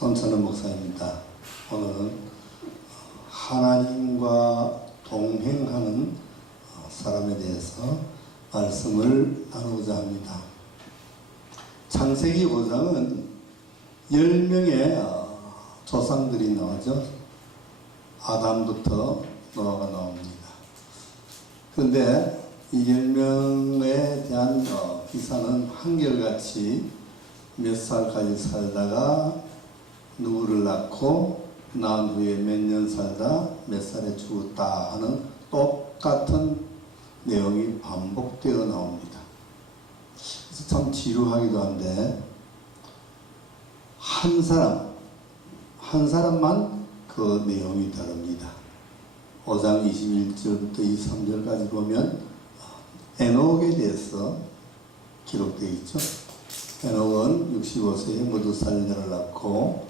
손천원 목사입니다. 오늘은 하나님과 동행하는 사람에 대해서 말씀을 나누고자 합니다. 창세기 5장은 10명의 조상들이 나오죠. 아담부터 노아가 나옵니다. 그런데 이 10명에 대한 기사는 한결같이 몇 살까지 살다가 누구를 낳고 낳은 후에 몇 년 살다 몇 살에 죽었다 하는 똑같은 내용이 반복되어 나옵니다. 그래서 참 지루하기도 한데 한 사람만 그 내용이 다릅니다. 5장 21절부터 23절까지 보면 에녹에 대해서 기록되어 있죠. 에녹은 65세에 무두살레를 낳고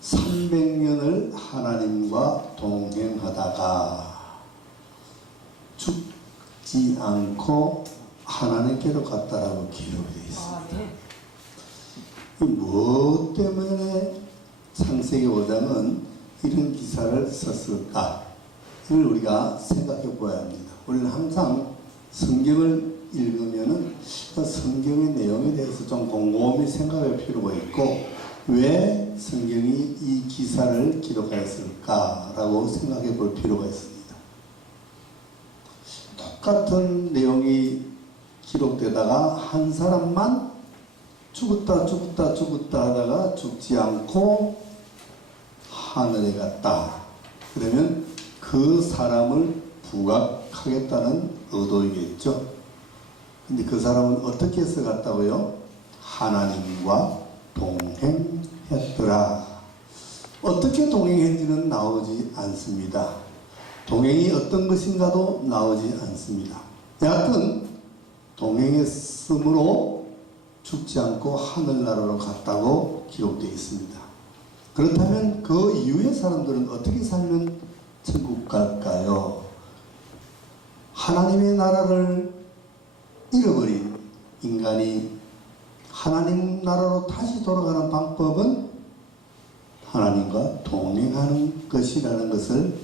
300년을 하나님과 동행하다가 죽지 않고 하나님께로 갔다라고 기록되어 있습니다. 무엇 때문에 창세기 5장은 이런 기사를 썼을까? 이걸 우리가 생각해 보아야 합니다. 우리는 항상 성경을 읽으면은 그 성경의 내용에 대해서 좀 곰곰이 생각할 필요가 있고, 왜 성경이 이 기사를 기록하였을까라고 생각해 볼 필요가 있습니다. 똑같은 내용이 기록되다가 한 사람만 죽었다 하다가 죽지 않고 하늘에 갔다. 그러면 그 사람을 부각하겠다는 의도이겠죠. 근데 그 사람은 어떻게 해서 갔다고요? 하나님과 동행했더라. 어떻게 동행했는지는 나오지 않습니다. 동행이 어떤 것인가도 나오지 않습니다. 여하튼 동행했으므로 죽지 않고 하늘나라로 갔다고 기록되어 있습니다. 그렇다면 그 이후의 사람들은 어떻게 살면 천국 갈까요? 하나님의 나라를 잃어버린 인간이 하나님 나라로 다시 돌아가는 방법은 하나님과 동행하는 것이라는 것을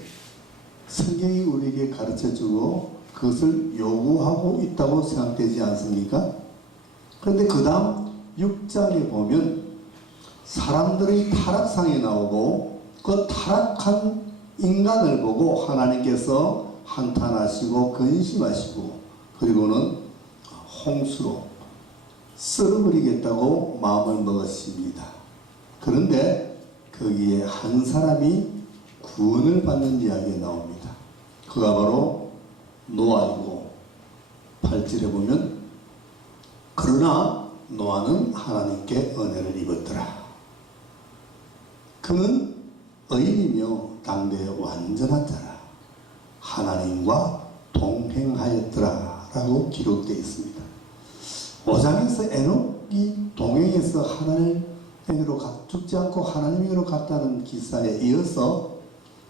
성경이 우리에게 가르쳐주고 그것을 요구하고 있다고 생각되지 않습니까? 그런데 그 다음 6장에 보면 사람들의 타락상이 나오고 그 타락한 인간을 보고 하나님께서 한탄하시고 근심하시고 그리고는 홍수로 썰어버리겠다고 마음을 먹었습니다. 그런데 거기에 한 사람이 구원을 받는 이야기가 나옵니다. 그가 바로 노아이고 8절에 보면 그러나 노아는 하나님께 은혜를 입었더라. 그는 의인이며 당대의 완전한 자라. 하나님과 동행하였더라 라고 기록되어 있습니다. 5장에서 에녹이 동행해서 하나님에게로 죽지 않고 하나님에게로 갔다는 기사에 이어서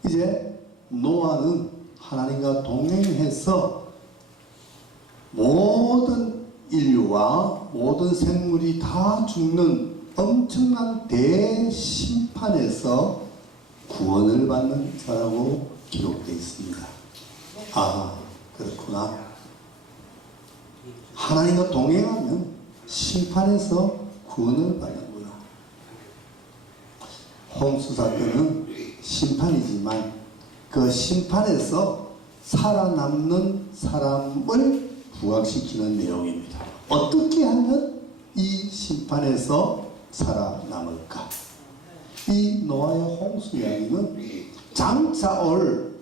이제 노아는 하나님과 동행해서 모든 인류와 모든 생물이 다 죽는 엄청난 대심판에서 구원을 받는 자라고 기록되어 있습니다. 아, 그렇구나. 하나님과 동행하면 심판에서 구원을 받는구나. 홍수 사건은 심판이지만 그 심판에서 살아남는 사람을 부각시키는 내용입니다. 어떻게 하면 이 심판에서 살아남을까? 이 노아의 홍수 이야기는 장차 올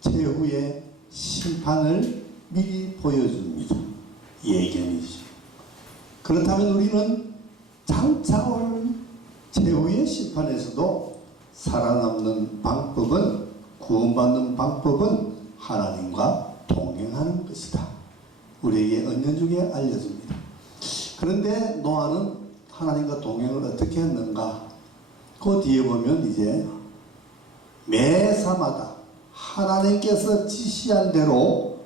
최후의 심판을 미리 보여줍니다. 예견이죠. 그렇다면 우리는 장차 올 최후의 심판에서도 살아남는 방법은, 구원받는 방법은 하나님과 동행하는 것이다. 우리에게 은연중에 알려줍니다. 그런데 노아는 하나님과 동행을 어떻게 했는가? 그 뒤에 보면 이제 매사마다 하나님께서 지시한 대로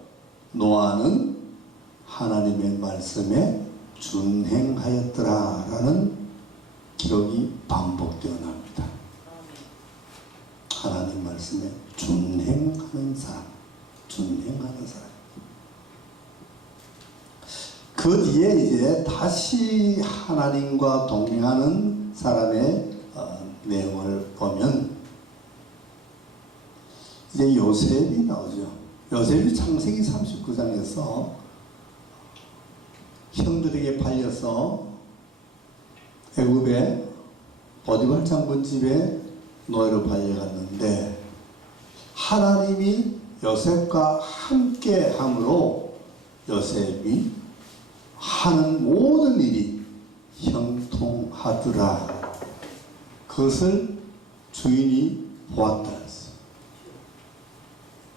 노아는 하나님의 말씀에 준행하였더라 라는 기록이 반복되어 납니다. 뒤에 이제 다시 하나님과 동행하는 사람의 내용을 보면 이제 요셉이 나오죠. 요셉이 창세기 39장에서 형들에게 팔려서 애굽의 보디발 장군 집에 노예로 팔려갔는데 하나님이 요셉과 함께 함으로 요셉이 하는 모든 일이 형통하더라. 그것을 주인이 보았다 했어요.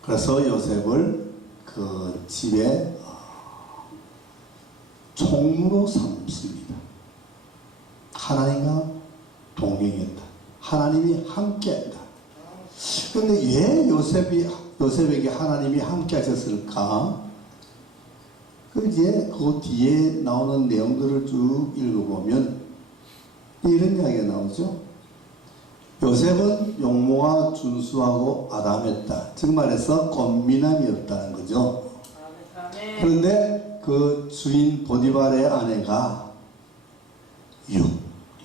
그래서 요셉을 그 집에 총무로 삼습니다. 하나님과 동행했다. 하나님이 함께했다. 그런데 왜 요셉에게 하나님이 함께 하셨을까? 이제 그 뒤에 나오는 내용들을 쭉 읽어보면 이런 이야기가 나오죠. 요셉은 용모가 준수하고 아담했다. 즉 말해서 곤민함이 없다는 거죠. 그런데 그 주인 보디발의 아내가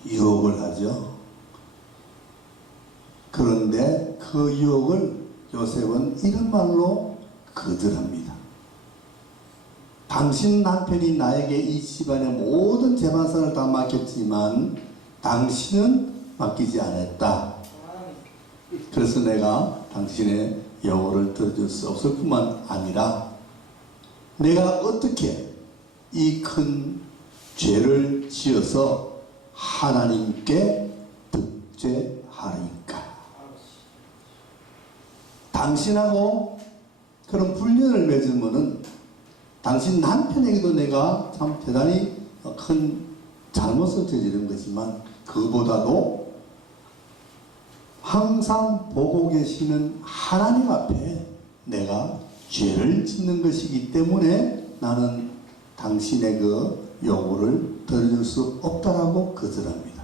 유혹을 하죠. 그런데 그 유혹을 요셉은 이런 말로 거절합니다. 당신 남편이 나에게 이 집안의 모든 재반사를 다 맡겼지만 당신은 맡기지 않았다. 그래서 내가 당신의 여호를 들어줄 수 없을 뿐만 아니라 내가 어떻게 이 큰 죄를 지어서 하나님께 득죄하리까? 당신하고 그런 불륜을 맺으면은 당신 남편에게도 내가 참 대단히 큰 잘못을 저지른 거지만 그보다도 항상 보고 계시는 하나님 앞에 내가 죄를 짓는 것이기 때문에 나는 당신의 그 요구를 들어줄 수 없다라고 거절합니다.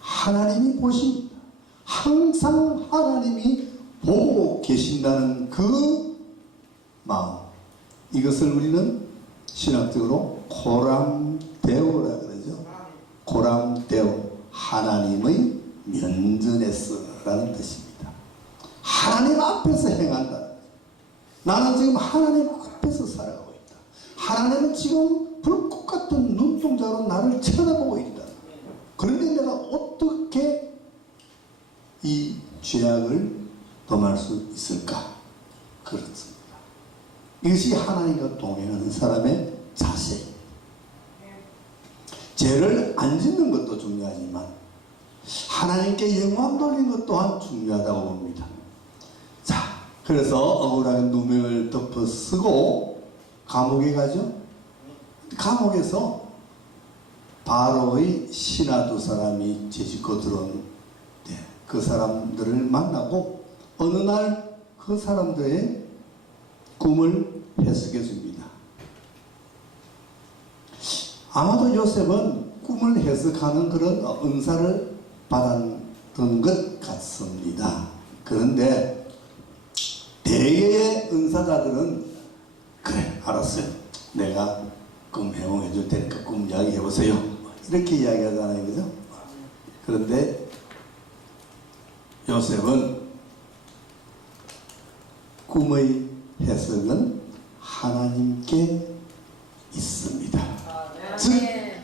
하나님이 보십니다. 항상 하나님이 보고 계신다는 그 마음, 이것을 우리는 신학적으로 고람대오라 그러죠. 고람대오, 하나님의 면전에서라는 뜻입니다. 하나님 앞에서 행한다. 나는 지금 하나님 앞에서 살아가고 있다. 하나님은 지금 불꽃 같은 눈동자로 나를 쳐다보고 있다. 그런데 내가 어떻게 이 죄악을 범할 수 있을까? 그렇습니다. 이것이 하나님과 동행하는 사람의 자세. 죄를 안 짓는 것도 중요하지만 하나님께 영광 돌리는 것 또한 중요하다고 봅니다. 자, 그래서 억울한 누명을 덮어 쓰고 감옥에 가죠. 감옥에서 바로의 신하 두 사람이 죄짓고 들어온 그 사람들을 만나고 어느 날 그 사람들의 꿈을 해석해 줍니다. 아마도 요셉은 꿈을 해석하는 그런 은사를 받았던 것 같습니다. 그런데 대개의 은사자들은 그래 알았어요. 내가 꿈 해몽해 줄 테니까 꿈 이야기 해보세요. 이렇게 이야기하잖아요. 그죠? 그런데 요셉은 꿈의 해석은 하나님께 있습니다. 즉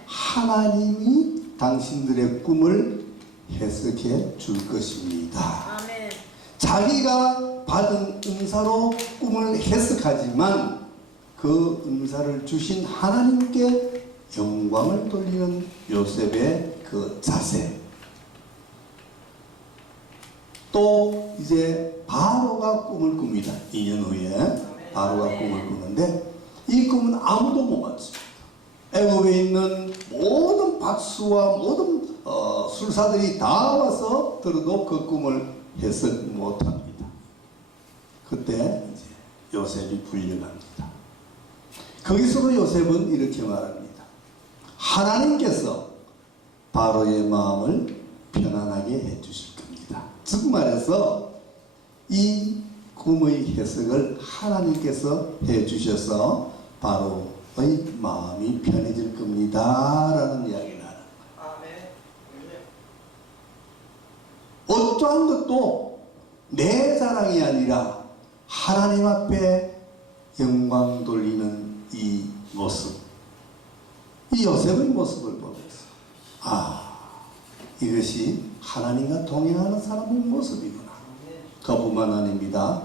하나님이 당신들의 꿈을 해석해 줄 것입니다. 자기가 받은 은사로 꿈을 해석하지만 그 은사를 주신 하나님께 영광을 돌리는 요셉의 그 자세. 또 이제 바로가 꿈을 꿉니다. 2년 후에 바로가 꿈을 꾸는데 이 꿈은 아무도 못 맞춥니다. 애굽에 있는 모든 박수와 모든 술사들이 다 와서 들어도 그 꿈을 해석 못합니다. 그때 이제 요셉이 불려갑니다. 거기서도 요셉은 이렇게 말합니다. 하나님께서 바로의 마음을 편안하게 해주실 겁니다. 즉 말해서 이 꿈의 해석을 하나님께서 해주셔서 바로의 마음이 편해질 겁니다 라는 이야기를 하는 거예요. 어떠한 것도 내 자랑이 아니라 하나님 앞에 영광 돌리는 이 모습, 이 요셉의 모습을 보면서 이것이 하나님과 동행하는 사람의 모습이구나. 그뿐만 아닙니다.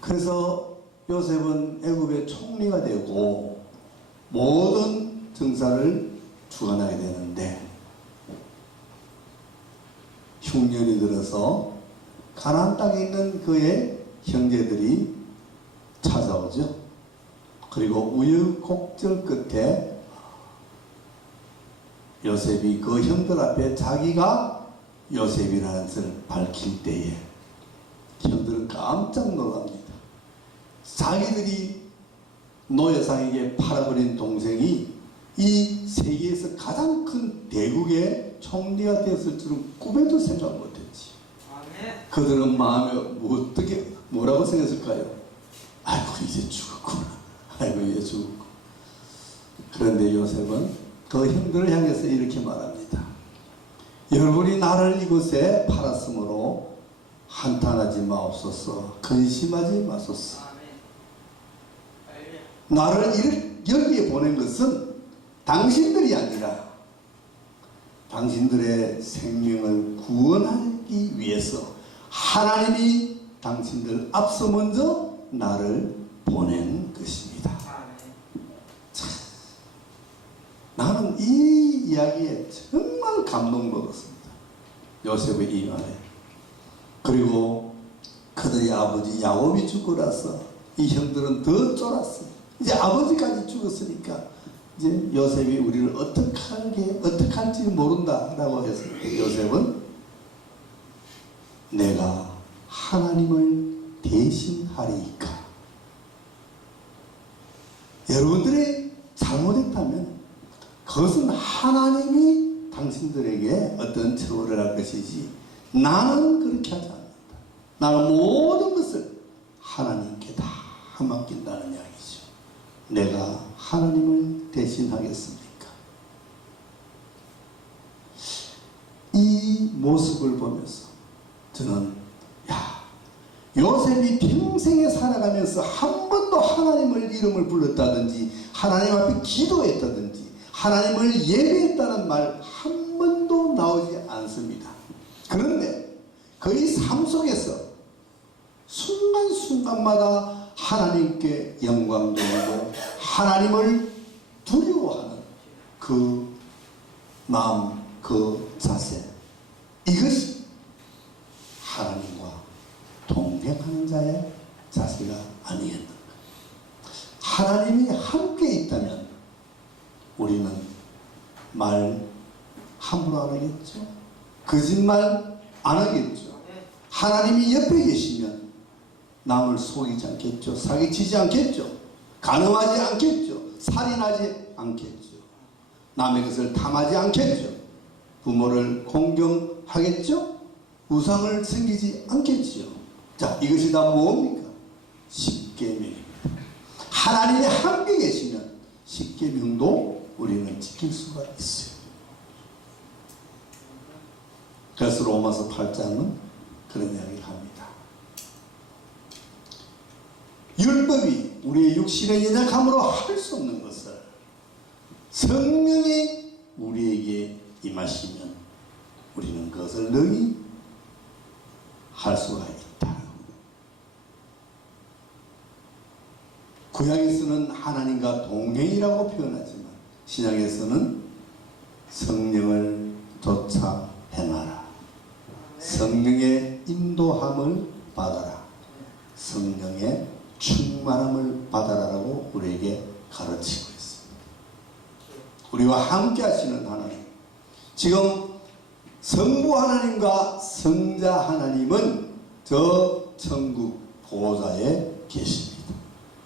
그래서 요셉은 애굽의 총리가 되고 모든 정사를 주관하게 되는데 흉년이 들어서 가나안 땅에 있는 그의 형제들이 찾아오죠. 그리고 우여곡절 끝에 요셉이 그 형들 앞에 자기가 요셉이라는 것을 밝힐 때에 형들은 깜짝 놀랍니다. 자기들이 노예상에게 팔아버린 동생이 이 세계에서 가장 큰 대국의 총리가 되었을 줄은 꿈에도 생각 못했지. 그들은 마음에 뭐라고 생각했을까요? 아이고 이제 죽었구나. 아이고 이제 죽었고. 그런데 요셉은 그 형들을 향해서 이렇게 말합니다. 여러분이 나를 이곳에 팔았으므로 한탄하지 마옵소서. 근심하지 마소서. 나를 여기에 보낸 것은 당신들이 아니라 당신들의 생명을 구원하기 위해서 하나님이 당신들 앞서 먼저 나를 보낸 것입니다. 참, 나는 이 이야기에 정말 감동먹었습니다. 요셉의 이 말에. 그리고 그들의 아버지 야곱이 죽고 나서 이 형들은 더 쫄았어요. 이제 아버지까지 죽었으니까 이제 요셉이 우리를 어떻게 할지 모른다 라고 해서 요셉은 내가 하나님을 대신하리이까. 여러분들이 잘못했다면 그것은 하나님이 당신들에게 어떤 처벌을 할 것이지 나는 그렇게 하지 않는다. 나는 모든 것을 하나님께 다 맡긴다는 이야기죠. 내가 하나님을 대신하겠습니까? 이 모습을 보면서 저는 요셉이 평생에 살아가면서 한 번도 하나님을 이름을 불렀다든지 하나님 앞에 기도했다든지 하나님을 예배했다는 말 한 번도 나오지 않습니다. 그런데 그의 삶 속에서 순간순간마다 하나님께 영광 돌리고 하나님을 두려워하는 그 마음, 그 자세, 이것이 하나님과 동행하는 자의 자세가 아니겠는가. 하나님이 함께 있다면 우리는 말 함부로 안 하겠죠. 거짓말 안 하겠죠. 하나님이 옆에 계시면 남을 속이지 않겠죠. 사기치지 않겠죠. 간음하지 않겠죠. 살인하지 않겠죠. 남의 것을 탐하지 않겠죠. 부모를 공경하겠죠. 우상을 섬기지 않겠죠. 자, 이것이 다 뭡니까? 십계명입니다. 하나님이 함께 계시면 십계명도 우리는 지킬 수가 있어요. 그래서 로마서 8장은 그런 이야기를 합니다. 율법이 우리의 육신의 연약함으로 할 수 없는 것을 성령이 우리에게 임하시면 우리는 그것을 능히 할 수가 있다. 구약에서는 하나님과 동행이라고 표현하지만 신약에서는 성령을 쫓아 행하라. 성령의 인도함을 받아라. 성령의 충만함을 받아라라고 우리에게 가르치고 있습니다. 우리와 함께 하시는 하나님, 지금 성부 하나님과 성자 하나님은 저 천국 보좌에 계십니다.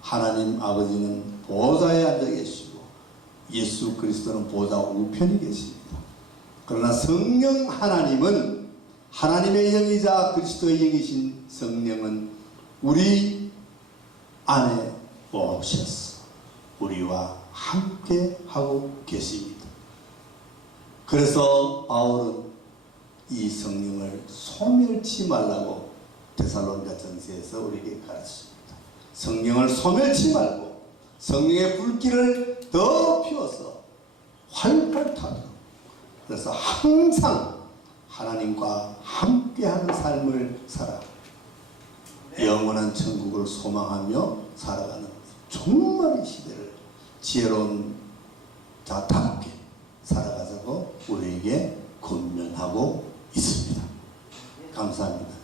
하나님 아버지는 보좌에 앉아 계시고 예수 그리스도는 보좌 우편에 계십니다. 그러나 성령 하나님은 하나님의 영이자 그리스도의 영이신 성령은 우리 안에 오셨어. 우리와 함께 하고 계십니다. 그래서 바울은 이 성령을 소멸치 말라고 데살로니가 전서에서 우리에게 가르칩니다. 성령을 소멸치 말고 성령의 불길을 더 피워서 활활 타도록, 그래서 항상 하나님과 함께하는 삶을 살아 영원한 천국을 소망하며 살아가는 정말 이 시대를 지혜로운 자답게 살아가자고 우리에게 권면하고 있습니다. 감사합니다.